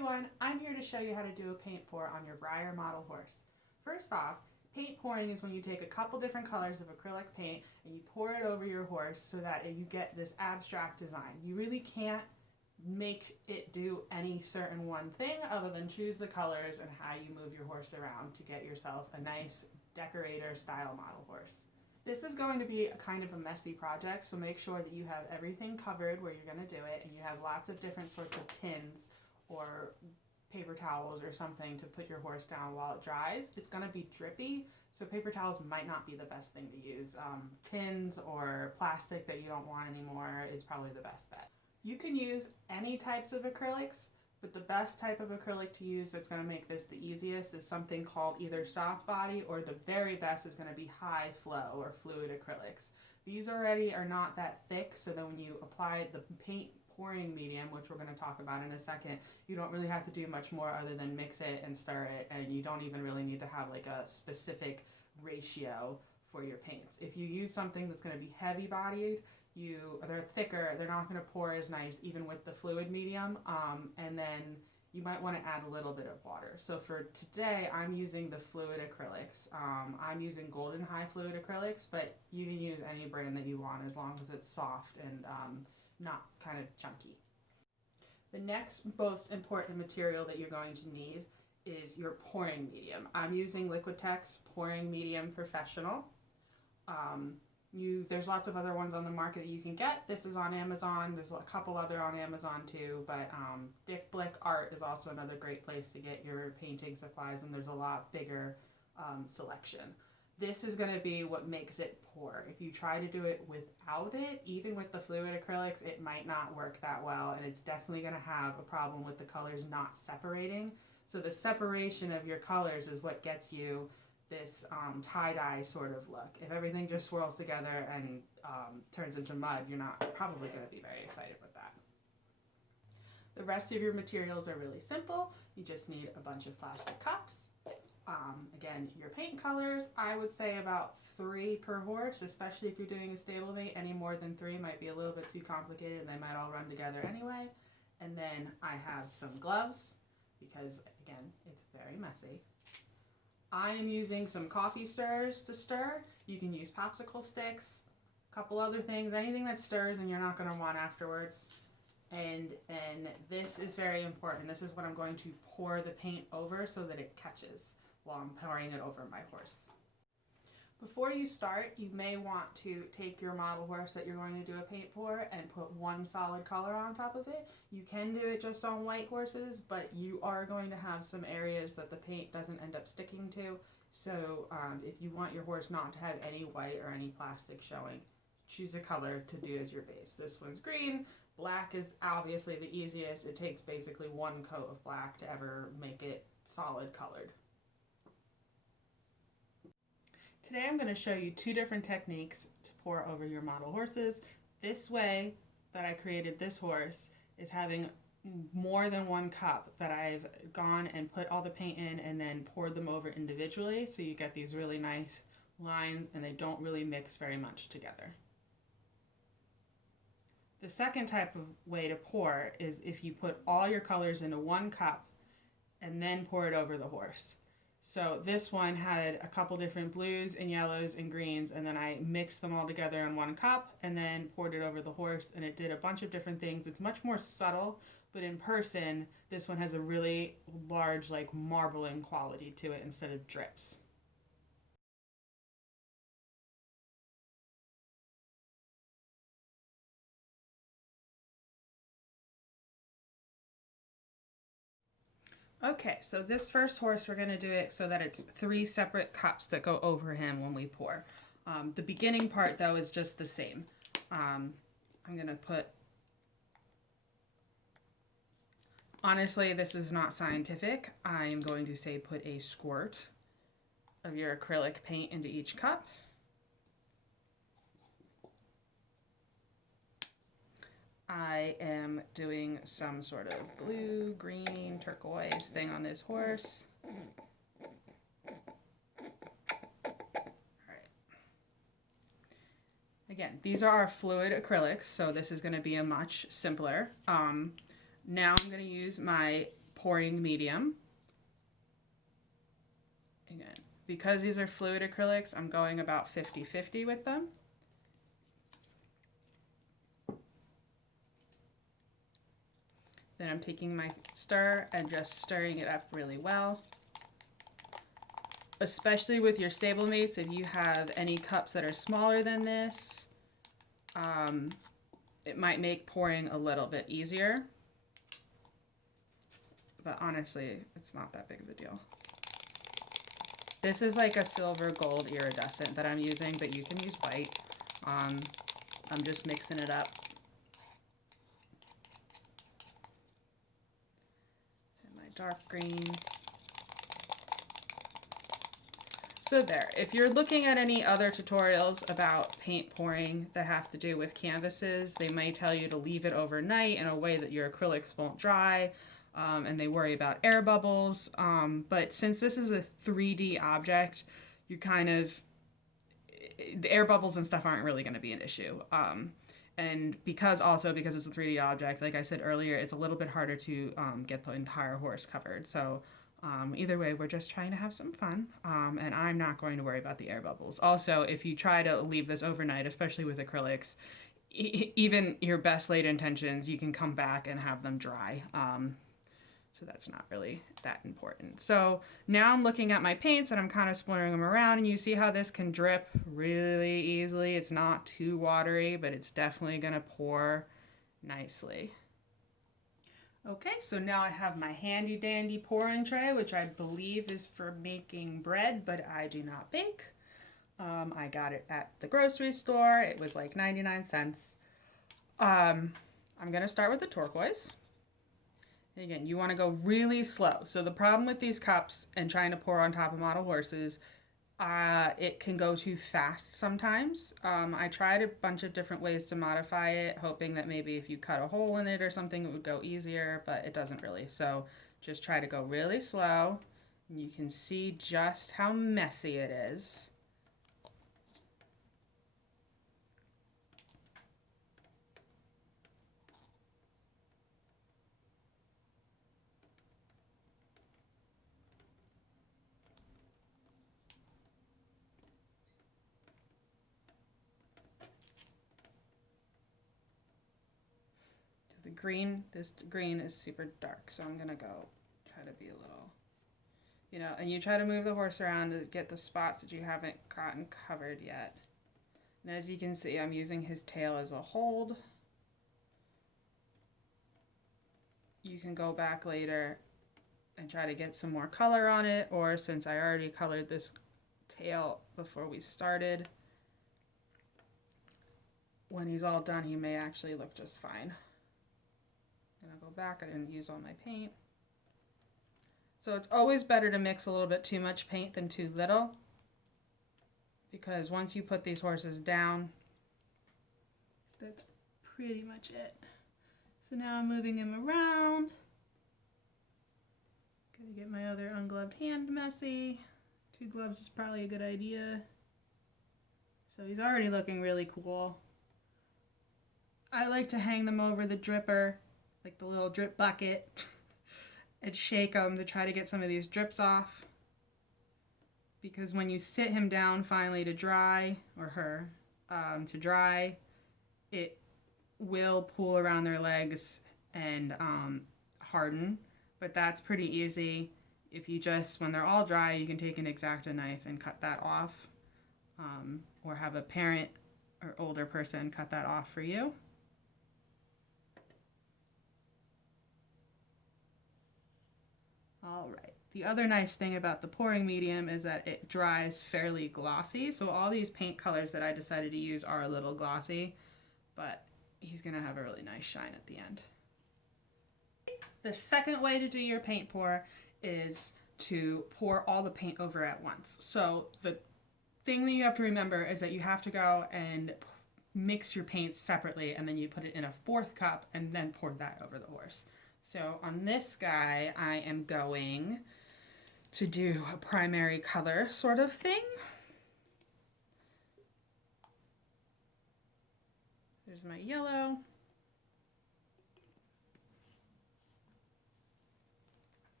everyone, I'm here to show you how to do a paint pour on your Breyer model horse. First off, paint pouring is when you take a couple different colors of acrylic paint and you pour it over your horse so that you get this abstract design. You really can't make it do any certain one thing other than choose the colors and how you move your horse around to get yourself a nice decorator style model horse. This is going to be a kind of a messy project, so make sure that you have everything covered where you're going to do it, and you have lots of different sorts of tins or paper towels or something to put your horse down while it dries. It's going to be drippy, so paper towels might not be the best thing to use. Tins or plastic that you don't want anymore is probably the best bet. You can use any types of acrylics, but the best type of acrylic to use that's going to make this the easiest is something called either soft body, or the very best is going to be high flow or fluid acrylics. These already are not that thick, so then when you apply the paint pouring medium, which we're going to talk about in a second, you don't really have to do much more other than mix it and stir it, and you don't even really need to have like a specific ratio for your paints. If you use something that's going to be heavy bodied, they're thicker, they're not going to pour as nice even with the fluid medium, and then you might want to add a little bit of water. So for today I'm using the fluid acrylics. I'm using Golden High fluid acrylics, but you can use any brand that you want as long as it's soft and not kind of chunky. The next most important material that you're going to need is your pouring medium. I'm using Liquitex Pouring Medium Professional. There's lots of other ones on the market that you can get. This is on Amazon. There's a couple other on Amazon too, but Dick Blick Art is also another great place to get your painting supplies, and there's a lot bigger selection. This is going to be what makes it pour. If you try to do it without it, even with the fluid acrylics, it might not work that well, and it's definitely going to have a problem with the colors not separating. So the separation of your colors is what gets you this tie-dye sort of look. If everything just swirls together and turns into mud, you're not probably going to be very excited with that. The rest of your materials are really simple. You just need a bunch of plastic cups. Again, your paint colors, I would say about 3 per horse, especially if you're doing a stablemate. Any more than 3 might be a little bit too complicated, and they might all run together anyway. And then I have some gloves because, again, it's very messy. I am using some coffee stirrers to stir. You can use popsicle sticks, a couple other things, anything that stirs and you're not going to want afterwards. And then this is very important. This is what I'm going to pour the paint over so that it catches while I'm pouring it over my horse. Before you start, you may want to take your model horse that you're going to do a paint pour and put one solid color on top of it. You can do it just on white horses, but you are going to have some areas that the paint doesn't end up sticking to. So if you want your horse not to have any white or any plastic showing, choose a color to do as your base. This one's green. Black is obviously the easiest. It takes basically one coat of black to ever make it solid colored. Today I'm going to show you 2 different techniques to pour over your model horses. This way that I created this horse is having more than 1 cup that I've gone and put all the paint in and then poured them over individually, so you get these really nice lines and they don't really mix very much together. The second type of way to pour is if you put all your colors into 1 cup and then pour it over the horse. So this one had a couple different blues and yellows and greens, and then I mixed them all together in 1 cup and then poured it over the horse, and it did a bunch of different things. It's much more subtle, but in person this one has a really large like marbling quality to it instead of drips. Okay, so this first horse, we're going to do it so that it's 3 separate cups that go over him when we pour. The beginning part, though, is just the same. I'm going to put... Honestly, this is not scientific. I am going to say put a squirt of your acrylic paint into each cup. I am doing some sort of blue, green, turquoise thing on this horse. Alright. Again, these are our fluid acrylics, so this is going to be a much simpler. Now I'm going to use my pouring medium. Again, because these are fluid acrylics, I'm going about 50-50 with them. Then I'm taking my stir and just stirring it up really well. Especially with your stablemates, if you have any cups that are smaller than this, it might make pouring a little bit easier. But honestly, it's not that big of a deal. This is like a silver gold iridescent that I'm using, but you can use white. I'm just mixing it up. And my dark green. So there, if you're looking at any other tutorials about paint pouring that have to do with canvases, they may tell you to leave it overnight in a way that your acrylics won't dry, and they worry about air bubbles. But since this is a 3D object, you kind of, the air bubbles and stuff aren't really going to be an issue. And because it's a 3D object, like I said earlier, it's a little bit harder to get the entire horse covered. So either way, we're just trying to have some fun, and I'm not going to worry about the air bubbles. Also, if you try to leave this overnight, especially with acrylics, even your best laid intentions, you can come back and have them dry. So that's not really that important. So now I'm looking at my paints and I'm kind of splattering them around, and you see how this can drip really easily. It's not too watery, but it's definitely going to pour nicely. Okay, so now I have my handy dandy pouring tray, which I believe is for making bread, but I do not bake. I got it at the grocery store. It was like 99 cents. I'm gonna start with the turquoise. And again, you wanna go really slow. So the problem with these cups and trying to pour on top of model horses, it can go too fast sometimes. I tried a bunch of different ways to modify it, hoping that maybe if you cut a hole in it or something, it would go easier, but it doesn't really. So just try to go really slow. And you can see just how messy it is. This green is super dark, so I'm gonna go try to be a little, and you try to move the horse around to get the spots that you haven't gotten covered yet. And as you can see, I'm using his tail as a hold. You can go back later and try to get some more color on it, or since I already colored this tail before we started, when he's all done, he may actually look just fine. I'm gonna go back, I didn't use all my paint. So it's always better to mix a little bit too much paint than too little, because once you put these horses down, that's pretty much it. So now I'm moving him around. Gonna get my other ungloved hand messy. 2 gloves is probably a good idea. So he's already looking really cool. I like to hang them over the dripper, like the little drip bucket, and shake them to try to get some of these drips off. Because when you sit him down finally to dry, or her, to dry, it will pool around their legs and harden. But that's pretty easy. If you just, when they're all dry, you can take an X-Acto knife and cut that off. Or have a parent or older person cut that off for you. All right, the other nice thing about the pouring medium is that it dries fairly glossy. So all these paint colors that I decided to use are a little glossy, but he's gonna have a really nice shine at the end. The second way to do your paint pour is to pour all the paint over at once. So the thing that you have to remember is that you have to go and mix your paints separately, and then you put it in a 4th cup and then pour that over the horse. So on this guy, I am going to do a primary color sort of thing. There's my yellow.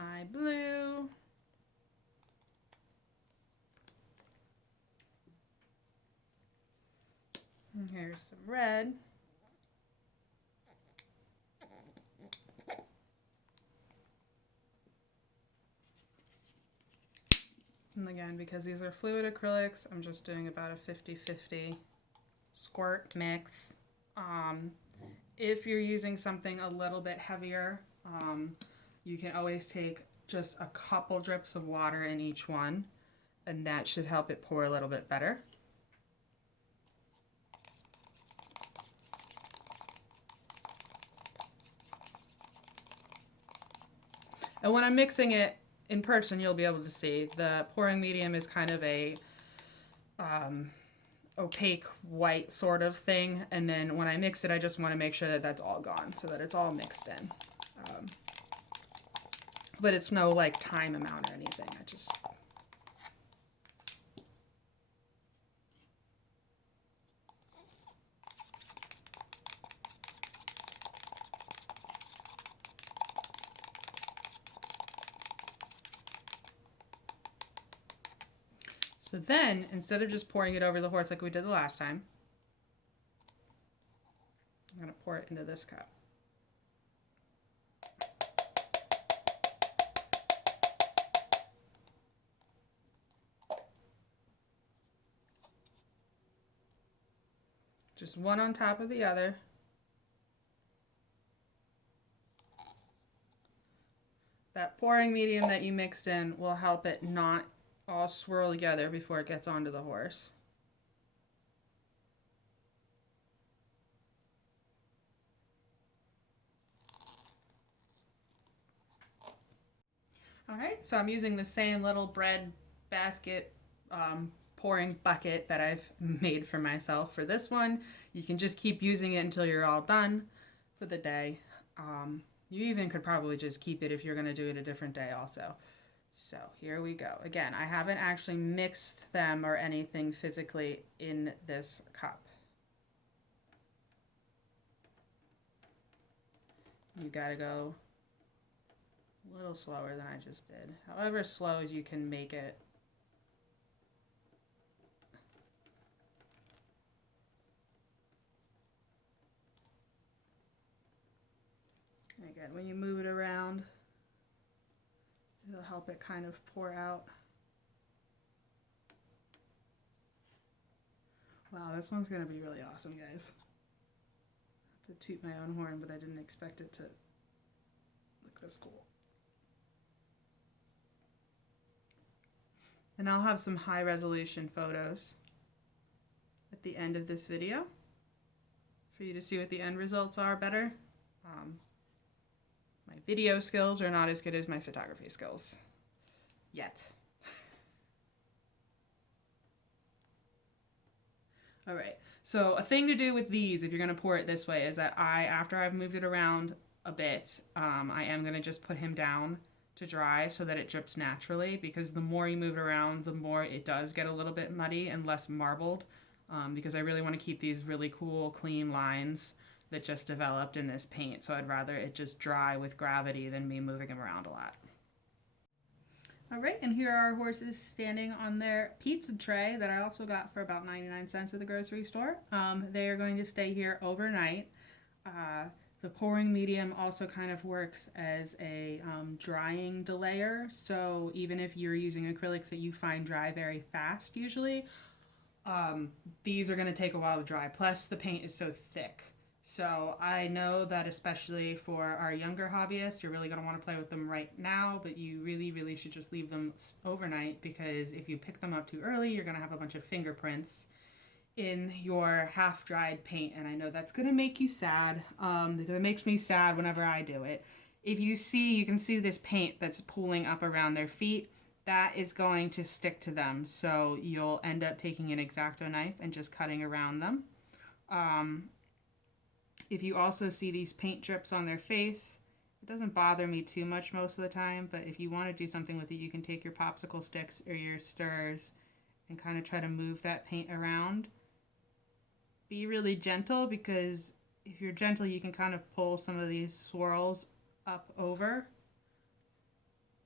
my blue. And here's some red. And again, because these are fluid acrylics, I'm just doing about a 50-50 squirt mix. If you're using something a little bit heavier, you can always take just a couple drips of water in each one, and that should help it pour a little bit better. And when I'm mixing it in person, you'll be able to see the pouring medium is kind of a opaque white sort of thing, and then when I mix it, I just want to make sure that that's all gone so that it's all mixed in. But it's no like time amount or anything. I just So then, instead of just pouring it over the horse like we did the last time, I'm going to pour it into this cup. Just one on top of the other. That pouring medium that you mixed in will help it not all swirl together before it gets onto the horse. Alright, so I'm using the same little bread basket pouring bucket that I've made for myself for this one. You can just keep using it until you're all done for the day. You even could probably just keep it if you're going to do it a different day also. So here we go. Again, I haven't actually mixed them or anything physically in this cup. You gotta go a little slower than I just did. However slow as you can make it. And again, when you move it around, it'll help it kind of pour out. Wow, this one's gonna be really awesome, guys. I have to toot my own horn, but I didn't expect it to look this cool. And I'll have some high resolution photos at the end of this video for you to see what the end results are better. My video skills are not as good as my photography skills yet. All right, so a thing to do with these, if you're gonna pour it this way, is that after I've moved it around a bit, I am gonna just put him down to dry so that it drips naturally, because the more you move it around, the more it does get a little bit muddy and less marbled, because I really want to keep these really cool, clean lines that just developed in this paint. So I'd rather it just dry with gravity than me moving them around a lot. All right, and here are our horses standing on their pizza tray that I also got for about 99 cents at the grocery store. They are going to stay here overnight. The pouring medium also kind of works as a drying delayer. So even if you're using acrylics that you find dry very fast usually, these are going to take a while to dry. Plus the paint is so thick. So I know that especially for our younger hobbyists, you're really going to want to play with them right now, but you really, really should just leave them overnight, because if you pick them up too early, you're going to have a bunch of fingerprints in your half-dried paint, and I know that's going to make you sad, because it makes me sad whenever I do it. If you can see this paint that's pooling up around their feet, that is going to stick to them, so you'll end up taking an X-Acto knife and just cutting around them. If you also see these paint drips on their face, it doesn't bother me too much most of the time, but if you want to do something with it, you can take your popsicle sticks or your stirrers and kind of try to move that paint around. Be really gentle, because if you're gentle, you can kind of pull some of these swirls up over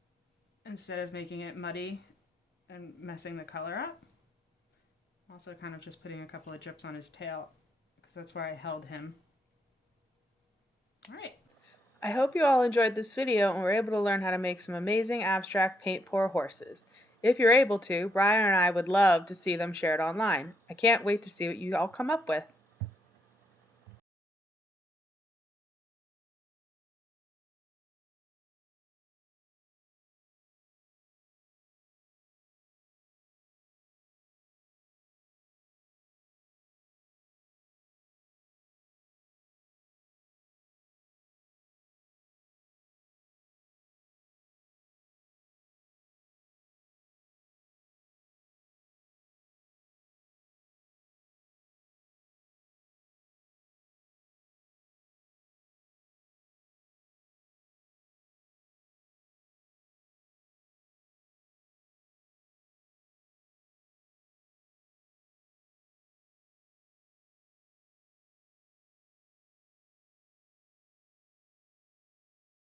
instead of making it muddy and messing the color up. I'm also kind of just putting a couple of drips on his tail because that's where I held him. All right. I hope you all enjoyed this video and were able to learn how to make some amazing abstract paint pour horses. If you're able to, Breyer and I would love to see them shared online. I can't wait to see what you all come up with.